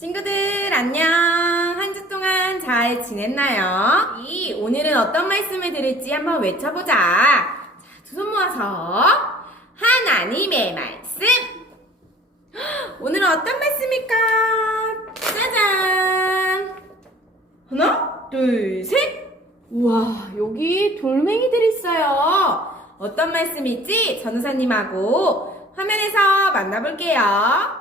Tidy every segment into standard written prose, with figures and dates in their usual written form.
친구들 안녕. 한 주 동안 잘 지냈나요? 오늘은 어떤 말씀을 들을지 한번 외쳐보자. 자, 두 손 모아서 하나님의 말씀. 오늘은 어떤 말씀일까? 짜잔. 하나, 둘, 셋. 우와, 여기 돌멩이들이 있어요. 어떤 말씀일지 전우사님하고 화면에서 만나볼게요.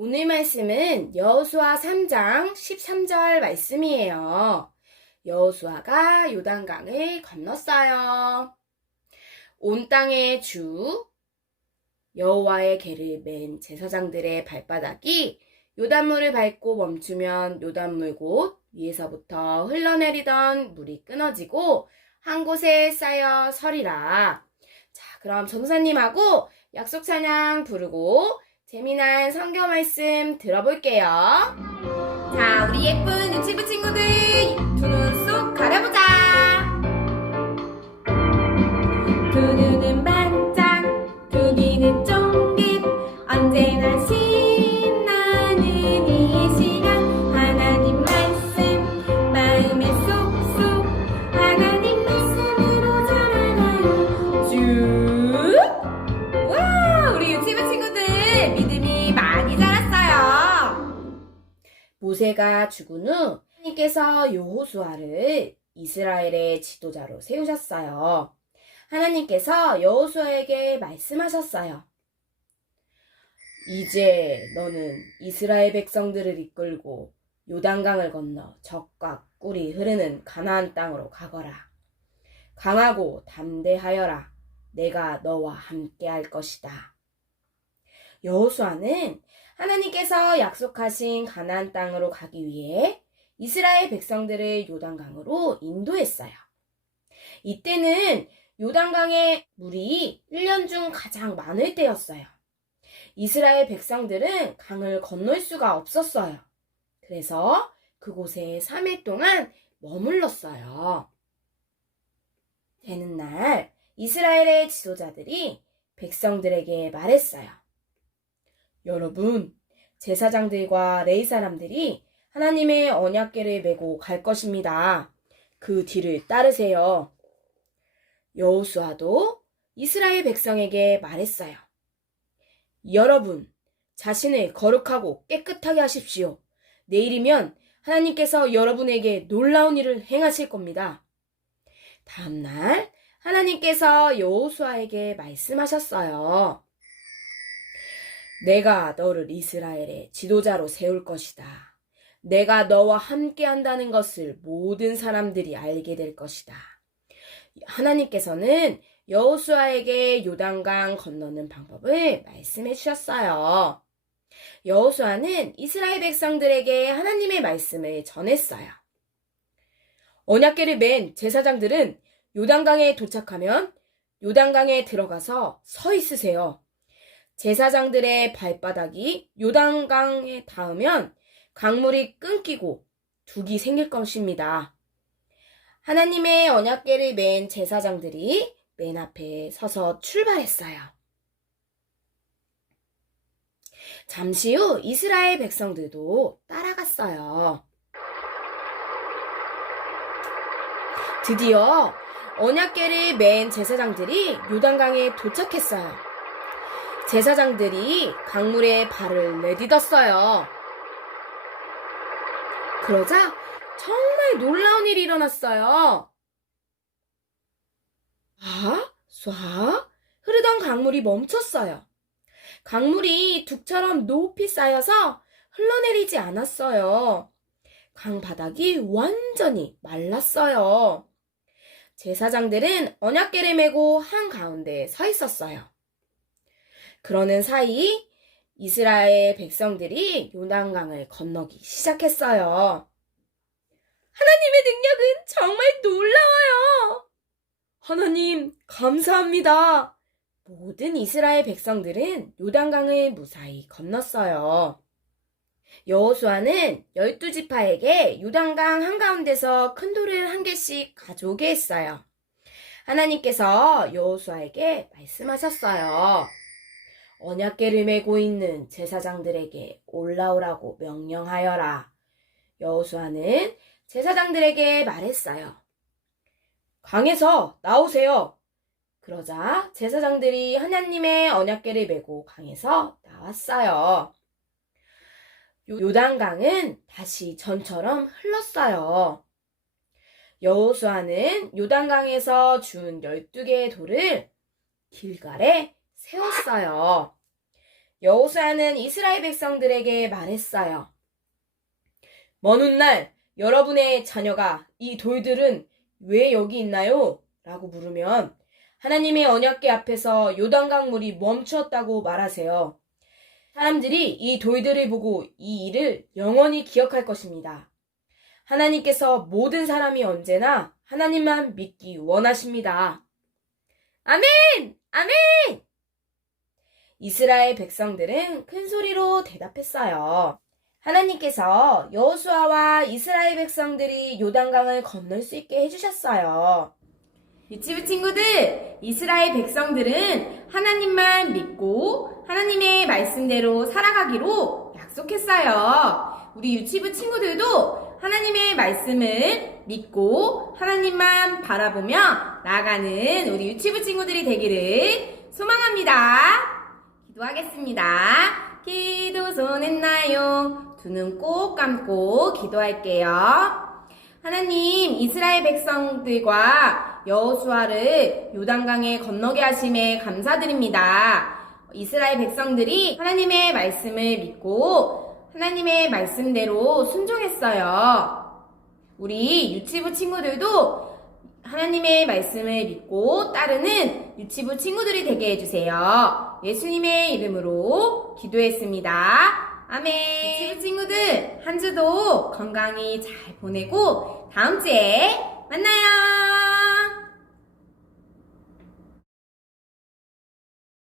오늘 말씀은 여호수아 3장 13절 말씀이에요. 여호수아가 요단강을 건넜어요. 온 땅의 주 여호와의 궤를 맨 제사장들의 발바닥이 요단물을 밟고 멈추면 요단물 곳 위에서부터 흘러내리던 물이 끊어지고 한 곳에 쌓여 서리라. 자, 그럼 전도사님하고 약속 찬양 부르고 재미난 성경 말씀 들어볼게요. 자, 우리 예쁜 유치부 친구들 두 눈 쏙 가려보자. 두 눈은 반짝, 두 귀는 쫑긋, 언제나 신나는 이 시간. 하나님 말씀 마음에 쏙쏙, 하나님 말씀으로 자라나요. 쭉. 와, 우리 유치부 친구들 믿음이 많이 자랐어요. 모세가 죽은 후 하나님께서 여호수아를 이스라엘의 지도자로 세우셨어요. 하나님께서 여호수아에게 말씀하셨어요. 이제 너는 이스라엘 백성들을 이끌고 요단강을 건너 적과 꿀이 흐르는 가나안 땅으로 가거라. 강하고 담대하여라. 내가 너와 함께 할 것이다. 여호수아는 하나님께서 약속하신 가나안 땅으로 가기 위해 이스라엘 백성들을 요단강으로 인도했어요. 이때는 요단강의 물이 1년 중 가장 많을 때였어요. 이스라엘 백성들은 강을 건널 수가 없었어요. 그래서 그곳에 3일 동안 머물렀어요. 되는 날 이스라엘의 지도자들이 백성들에게 말했어요. 여러분, 제사장들과 레위 사람들이 하나님의 언약궤를 메고 갈 것입니다. 그 뒤를 따르세요. 여호수아도 이스라엘 백성에게 말했어요. 여러분, 자신을 거룩하고 깨끗하게 하십시오. 내일이면 하나님께서 여러분에게 놀라운 일을 행하실 겁니다. 다음날 하나님께서 여호수아에게 말씀하셨어요. 내가 너를 이스라엘의 지도자로 세울 것이다. 내가 너와 함께 한다는 것을 모든 사람들이 알게 될 것이다. 하나님께서는 여호수아에게 요단강 건너는 방법을 말씀해 주셨어요. 여호수아는 이스라엘 백성들에게 하나님의 말씀을 전했어요. 언약궤를 맨 제사장들은 요단강에 도착하면 요단강에 들어가서 서 있으세요. 제사장들의 발바닥이 요단강에 닿으면 강물이 끊기고 둑이 생길 것입니다. 하나님의 언약궤를 맨 제사장들이 맨 앞에 서서 출발했어요. 잠시 후 이스라엘 백성들도 따라갔어요. 드디어 언약궤를 맨 제사장들이 요단강에 도착했어요. 제사장들이 강물에 발을 내딛었어요. 그러자 정말 놀라운 일이 일어났어요. 쏴 흐르던 강물이 멈췄어요. 강물이 둑처럼 높이 쌓여서 흘러내리지 않았어요. 강 바닥이 완전히 말랐어요. 제사장들은 언약궤를 메고 한가운데 서 있었어요. 그러는 사이 이스라엘 백성들이 요단강을 건너기 시작했어요. 하나님의 능력은 정말 놀라워요. 하나님, 감사합니다. 모든 이스라엘 백성들은 요단강을 무사히 건넜어요. 여호수아는 12지파에게 요단강 한가운데서 큰 돌을 한 개씩 가져오게 했어요. 하나님께서 여호수아에게 말씀하셨어요. 언약궤를 메고 있는 제사장들에게 올라오라고 명령하여라. 여호수아는 제사장들에게 말했어요. 강에서 나오세요. 그러자 제사장들이 하나님의 언약궤를 메고 강에서 나왔어요. 요단강은 다시 전처럼 흘렀어요. 여호수아는 요단강에서 준 12개의 돌을 길갈에 세웠어요. 여호수아는 이스라엘 백성들에게 말했어요. 먼 훗날 여러분의 자녀가 이 돌들은 왜 여기 있나요? 라고 물으면 하나님의 언약궤 앞에서 요단강 물이 멈추었다고 말하세요. 사람들이 이 돌들을 보고 이 일을 영원히 기억할 것입니다. 하나님께서 모든 사람이 언제나 하나님만 믿기 원하십니다. 아멘! 아멘! 이스라엘 백성들은 큰 소리로 대답했어요. 하나님께서 여호수아와 이스라엘 백성들이 요단강을 건널 수 있게 해주셨어요. 유치부 친구들, 이스라엘 백성들은 하나님만 믿고 하나님의 말씀대로 살아가기로 약속했어요. 우리 유치부 친구들도 하나님의 말씀을 믿고 하나님만 바라보며 나아가는 우리 유치부 친구들이 되기를 소망합니다. 기도하겠습니다. 기도 손했나요? 두 눈 꼭 감고 기도할게요. 하나님, 이스라엘 백성들과 여호수아를 요단강에 건너게 하심에 감사드립니다. 이스라엘 백성들이 하나님의 말씀을 믿고 하나님의 말씀대로 순종했어요. 우리 유치부 친구들도 하나님의 말씀을 믿고 따르는 유치부 친구들이 되게 해주세요. 예수님의 이름으로 기도했습니다. 아멘. 유치부 친구들, 한 주도 건강히 잘 보내고 다음 주에 만나요.